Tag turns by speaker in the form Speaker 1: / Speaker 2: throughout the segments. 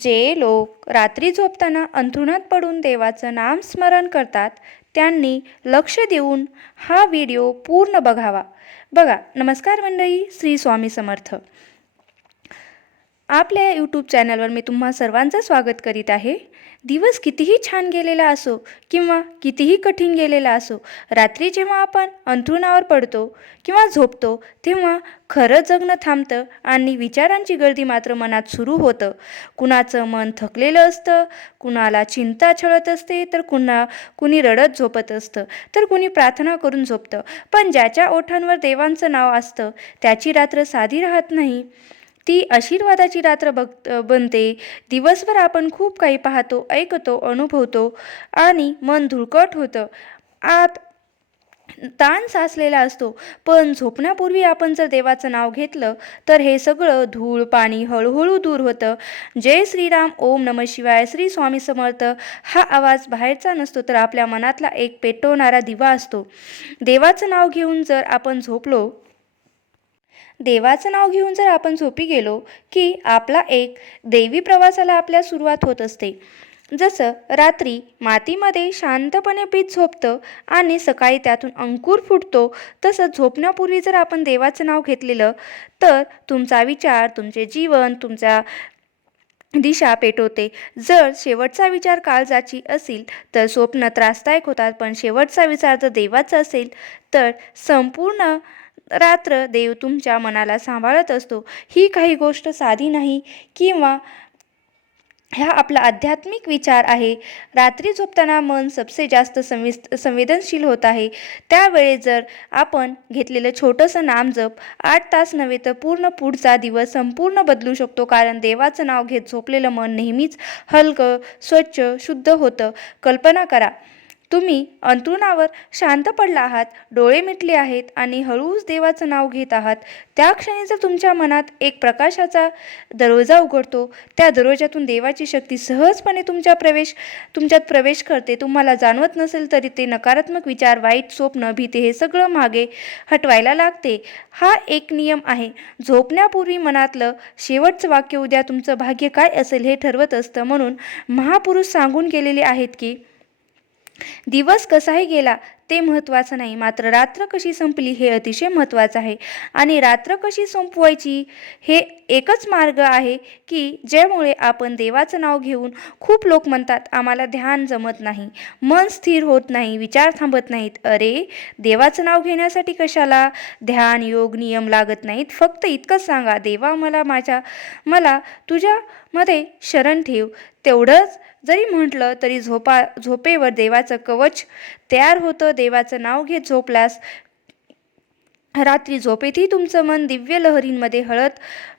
Speaker 1: जे लोक रात्री झोपताना अंथरुणात पडून देवाचं नामस्मरण करतात त्यांनी लक्ष देऊन हा व्हिडिओ पूर्ण बघावा. बघा नमस्कार मंडळी श्री स्वामी समर्थ. आपल्या यूट्यूब चॅनलवर मी तुम्हा सर्वांचं स्वागत करीत आहे. दिवस कितीही छान गेलेला असो किंवा कितीही कठीण गेलेला असो रात्री जेव्हा आपण अंथरुणावर पडतो किंवा झोपतो तेव्हा खरं जगणं थांबतं आणि विचारांची गर्दी मात्र मनात सुरू होतं. कुणाचं मन थकलेलं असतं कुणाला चिंता छळत असते तर कुणा कुणी रडत झोपत असतं तर कुणी प्रार्थना करून झोपतं. पण ज्याच्या ओठांवर देवांचं नाव असतं त्याची रात्र साधी राहत नाही. ती आशीर्वादाची रात्र बघ बनते. दिवसभर आपण खूप काही पाहतो ऐकतो अनुभवतो आणि मन धुळकट होतं. आत ताण साचलेला असतो. पण झोपण्यापूर्वी आपण जर देवाचं नाव घेतलं तर हे सगळं धूळ पाणी हळूहळू दूर होतं. जय श्रीराम ओम नम शिवाय श्री स्वामी समर्थ हा आवाज बाहेरचा नसतो तर आपल्या मनातला एक पेटवणारा दिवा असतो. देवाचं नाव घेऊन जर आपण झोपलो देवाचं नाव घेऊन जर आपण झोपी गेलो की आपला एक देवी प्रवासाला आपल्या सुरुवात होत असते. जसं रात्री मातीमध्ये शांतपणे पीठ झोपतं आणि सकाळी त्यातून अंकुर फुटतो तसं झोपण्यापूर्वी जर आपण देवाचं नाव घेतलेलं तर तुमचा विचार तुमचे जीवन तुमचा दिशा पेटवते. जर शेवटचा विचार काळजाची असेल तर स्वप्न त्रासदायक होतात पण शेवटचा विचार जर देवाचा असेल तर संपूर्ण रात्र देव तुमच्या मनाला सांभाळत असतो. ही काही गोष्ट साधी नाही किंवा ह्या आपला आध्यात्मिक विचार आहे. रात्री झोपताना मन सबसे जास्त संवि संवेदनशील होत आहे. त्यावेळेस जर आपण घेतलेलं छोटंसं नामजप आठ तास नव्हे तर पूर्ण पुढचा दिवस संपूर्ण बदलू शकतो. कारण देवाचं नाव घेत झोपलेलं मन नेहमीच हलकं स्वच्छ शुद्ध होतं. कल्पना करा. तुम्ही अंतरुणावर शांत पडला आहात डोळे मिटले आहेत आणि हळूच देवाचं नाव घेत आहात. त्या क्षणी जर तुमच्या मनात एक प्रकाशाचा दरवाजा उघडतो त्या दरवाजातून देवाची शक्ती सहजपणे तुमच्या प्रवेश तुमच्यात प्रवेश करते. तुम्हाला जाणवत नसेल तरी ते नकारात्मक विचार वाईट स्वप्न भीती हे सगळं मागे हटवायला लागते. हा एक नियम आहे. झोपण्यापूर्वी मनातलं शेवटचं वाक्य उद्या तुमचं भाग्य काय असेल हे ठरवत असतं. म्हणून महापुरुष सांगून गेलेले आहेत की दिवस कसाही गेला ते महत्त्वाचं नाही. मात्र रात्र कशी संपली हे अतिशय महत्त्वाचं आहे. आणि रात्र कशी संपवायची हे एकच मार्ग आहे की ज्यामुळे आपण देवाचं नाव घेऊन खूप लोक म्हणतात आम्हाला ध्यान जमत नाही. मन स्थिर होत नाही. विचार थांबत नाहीत. अरे देवाचं नाव घेण्यासाठी कशाला ध्यान योग नियम लागत नाहीत? फक्त इतकंच सांगा देवा मला माझ्या मला तुझ्यामध्ये शरण ठेव. तेवढंच जरी म्हटलं तरी झोपा झोपेवर देवाचं कवच तयार होतं देवाचं नाव घेत झोपल्यास रात्री झोपेतही तुमचं मन दिव्य लहरींमध्ये हळत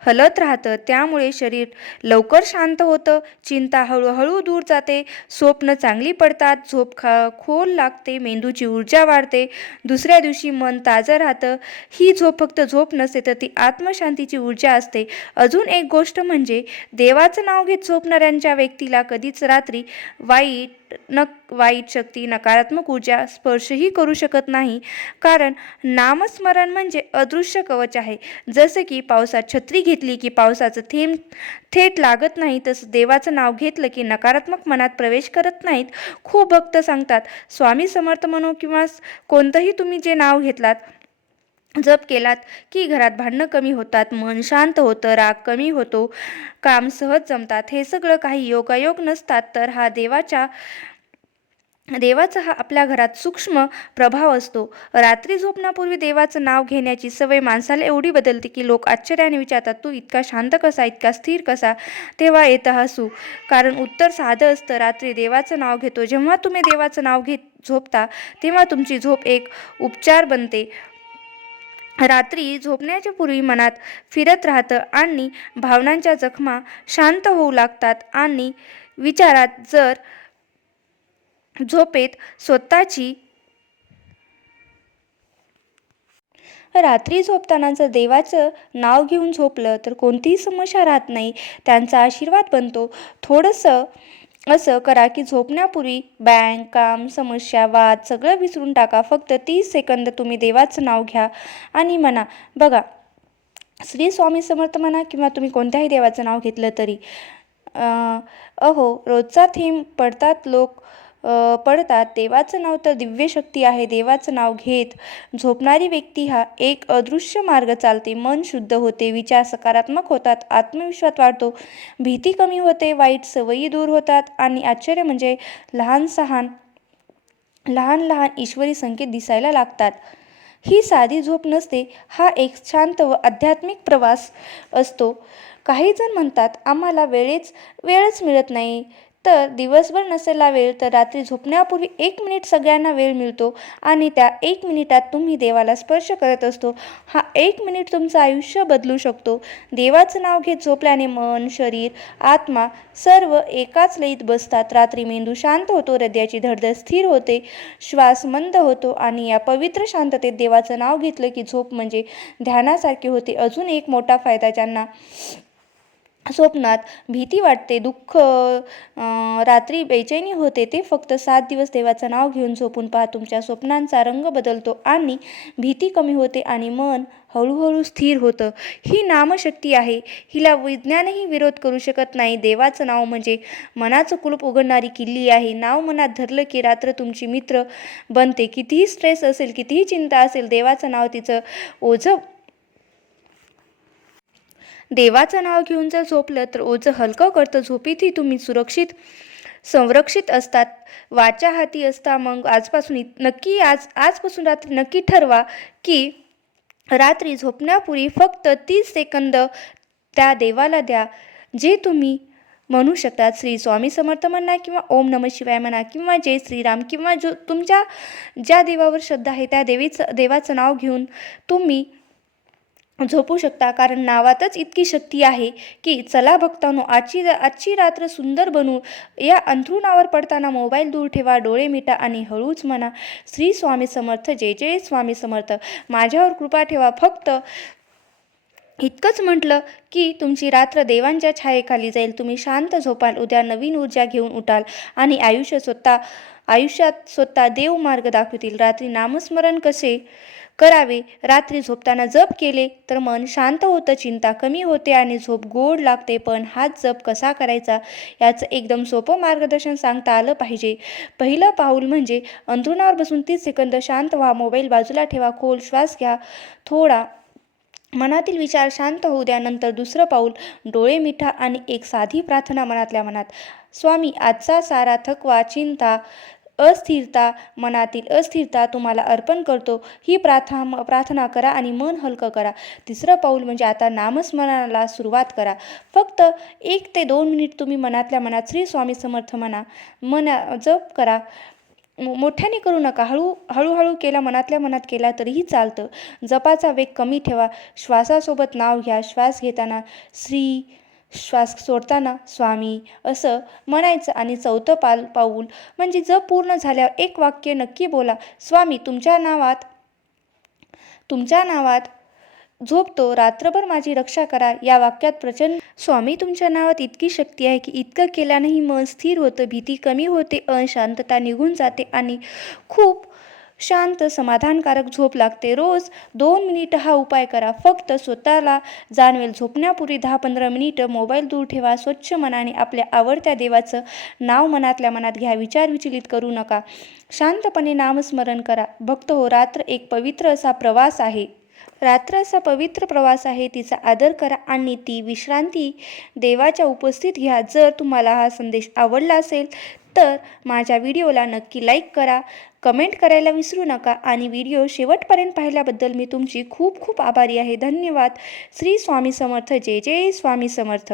Speaker 1: हलत राहतं. त्यामुळे शरीर लवकर शांत होतं. चिंता हळूहळू दूर जाते. स्वप्न चांगली पडतात. झोप खा खोल लागते. मेंदूची ऊर्जा वाढते. दुसऱ्या दिवशी मन ताजं राहतं. ही झोप फक्त झोप नसते तर ती आत्मशांतीची ऊर्जा असते. अजून एक गोष्ट म्हणजे देवाचं नाव घेत झोपणाऱ्यांच्या व्यक्तीला कधीच रात्री वाईट न वाईट शक्ती नकारात्मक ऊर्जा स्पर्शही करू शकत नाही. कारण नामस्मरण म्हणजे अदृश्य कवच आहे. जसं की पावसात छत्री घेतली की पावसाचं थेंब थेट लागत नाही तसं देवाचं नाव घेतलं की नकारात्मक मनात प्रवेश करत नाहीत. खूप भक्त सांगतात स्वामी समर्थ म्हणू किंवा कोणतंही तुम्ही जे नाव घेतलात जप केलात की घरात भांडणं कमी होतात मन शांत होतं राग कमी होतो काम सहज जमतात. हे सगळं काही योगायोग नसतात तर हा देवाच्या देवाचा हा आपल्या घरात सूक्ष्म प्रभाव असतो. रात्री झोपण्यापूर्वी देवाचं नाव घेण्याची सवय माणसाला एवढी बदलते की लोक आश्चर्याने विचारतात तू इतका शांत कसा? इतका स्थिर कसा? तेव्हा येत हसू. कारण उत्तर साधं असतं रात्री देवाचं नाव घेतो. जेव्हा तुम्ही देवाचं नाव घेत झोपता तेव्हा तुमची झोप एक उपचार बनते. रात्री झोपण्याच्या पूर्वी मनात फिरत राहतं आणि भावनांच्या जखमा शांत होऊ लागतात आणि विचारात जर झोपेत स्वतःची रात्री झोपताना जर देवाचं नाव घेऊन झोपलं तर कोणतीही समस्या राहत नाही. त्यांचा आशीर्वाद बनतो. थोडंसं असं करा की झोपण्यापूर्वी बँक काम समस्या वाद सगळं विसरून टाका. फक्त तीस सेकंद तुम्ही देवाचं नाव घ्या आणि म्हणा बघा श्री स्वामी समर्थ म्हणा किंवा तुम्ही कोणत्याही देवाचं नाव घेतलं तरी. अहो रोजचा थेंब पडतात लोक पडतात. देवाचं नाव तर दिव्य शक्ती आहे. देवाचं नाव घेत झोपणारी व्यक्ती हा एक अदृश्य मार्ग चालते. मन शुद्ध होते. विचार सकारात्मक होतात. आत्मविश्वास वाढतो. भीती कमी होते. वाईट सवयी दूर होतात. आणि आश्चर्य म्हणजे लहान सहान लहान लहान ईश्वरी संकेत दिसायला लागतात. ही साधी झोप नसते. हा एक शांत व आध्यात्मिक प्रवास असतो. काही जण म्हणतात आम्हाला वेळेच वेळच मिळत नाही. तर दिवसभर नसेला वेळ तर रात्री झोपण्यापूर्वी एक मिनिट सगळ्यांना वेळ मिळतो आणि त्या एक मिनिटात तुम्ही देवाला स्पर्श करत असतो. हा एक मिनिट तुमचं आयुष्य बदलू शकतो. देवाचं नाव घेत झोपल्याने मन शरीर आत्मा सर्व एकाच लयीत बसतात. रात्री मेंदू शांत होतो हृदयाची धडधड स्थिर होते श्वास मंद होतो आणि या पवित्र शांततेत देवाचं नाव घेतलं की झोप म्हणजे ध्यानासारखे होते. अजून एक मोठा फायदा ज्यांना स्वप्नात भीती वाटते दुःख रात्री बेचैनी होते. ते फक्त सात दिवस देवाचं नाव घेऊन झोपून पहा. तुमच्या स्वप्नांचा रंग बदलतो आणि भीती कमी होते आणि मन हळूहळू स्थिर होतं. ही नामशक्ती आहे. हिला विज्ञानही विरोध करू शकत नाही. देवाचं नाव म्हणजे मनाचं कुलूप उघडणारी किल्ली आहे. नाव मनात धरलं की रात्र तुमची मित्र बनते. कितीही स्ट्रेस असेल कितीही चिंता असेल देवाचं नाव तिचं ओझं देवाचं नाव घेऊन जर झोपलं तर ओझं हलकं करतं. झोपेतही तुम्ही सुरक्षित संरक्षित असतात. वाचा हाती असता मग आजपासून इत- नक्की आज आजपासून रात्री नक्की ठरवा की रात्री झोपण्यापूर्वी फक्त तीस सेकंद त्या देवाला द्या जे तुम्ही म्हणू शकता श्री स्वामी समर्थ म्हणा किंवा ओम नम शिवाय म्हणा किंवा जय श्रीराम किंवा जो तुमच्या ज्या देवावर श्रद्धा आहे त्या देवीचं देवाचं नाव घेऊन तुम्ही झोपू शकता. कारण नावातच इतकी शक्ती आहे की चला भक्तांनो आजची आजची रात्र सुंदर बनू. या अंथरुणावर पडताना मोबाईल दूर ठेवा डोळे मिटा आणि हळूच म्हणा श्री स्वामी समर्थ जय जय स्वामी समर्थ. माझ्यावर कृपा ठेवा. फक्त इतकंच म्हटलं की तुमची रात्र देवांच्या छायेखाली जाईल. तुम्ही शांत झोपाल. उद्या नवीन ऊर्जा घेऊन उठाल आणि आयुष्य स्वतः आयुष्यात स्वतः देव मार्ग दाखवतील. रात्री नामस्मरण कसे? करावे. रात्री झोपताना जप केले तर मन शांत होतं चिंता कमी होते आणि झोप गोड लागते. पण हाच जप कसा करायचा याचं एकदम सोपं मार्गदर्शन सांगता आलं पाहिजे. पहिलं पाऊल म्हणजे अंथरुणावर बसून तीस सेकंद शांत व्हा. मोबाईल बाजूला ठेवा. खोल श्वास घ्या. थोडा मनातील विचार शांत होऊ द्या. नंतर दुसरं पाऊल डोळे मिठा आणि एक साधी प्रार्थना मनातल्या मनात. स्वामी आजचा सारा थकवा चिंता अस्थिरता मनातील अस्थिरता तुम्हाला अर्पण करतो. ही प्रार्थना प्रार्थना करा आणि मन हलकं करा. तिसरं पाऊल म्हणजे आता नामस्मरणाला सुरुवात करा. फक्त एक ते दोन मिनिट तुम्ही मनातल्या मनात श्री स्वामी समर्थ म्हणा मना जप करा. मो- मोठ्याने करू नका. हळू हळूहळू केला मनातल्या मनात केला तरीही चालतं. जपाचा वेग कमी ठेवा. श्वासासोबत नाव घ्या. श्वास घेताना श्री श्वास सोडताना स्वामी असं म्हणायचं आणि चौथं पाल पाऊल म्हणजे जप पूर्ण झाल्यावर एक वाक्य नक्की बोला स्वामी तुमच्या नावात तुमच्या नावात झोपतो रात्रभर माझी रक्षा करा. या वाक्यात प्रचंड स्वामी तुमच्या नावात इतकी शक्ती आहे की इतकं केल्यानेही मन स्थिर होतं भीती कमी होते अशांतता निघून जाते आणि खूप शांत समाधानकारक झोप लागते. रोज दोन मिनिटं हा उपाय करा. फक्त स्वतःला जाणवेल. झोपण्यापूर्वी दहा पंधरा मिनिटं मोबाईल दूर ठेवा. स्वच्छ मनाने आपल्या आवडत्या देवाचं नाव मनातल्या मनात घ्या. विचार विचलित करू नका. शांतपणे नामस्मरण करा. भक्त हो रात्र एक पवित्र असा प्रवास आहे. रात्र असा पवित्र प्रवास आहे तिचा आदर करा आणि ती विश्रांती देवाच्या उपस्थित घ्या. जर तुम्हाला हा संदेश आवडला असेल तर माझ्या व्हिडिओला नक्की लाईक करा कमेंट करायला विसरू नका आणि व्हिडिओ शेवटपर्यंत पाहिल्याबद्दल मी तुमची खूप खूप आभारी आहे. धन्यवाद. श्री स्वामी समर्थ. जय जय स्वामी समर्थ.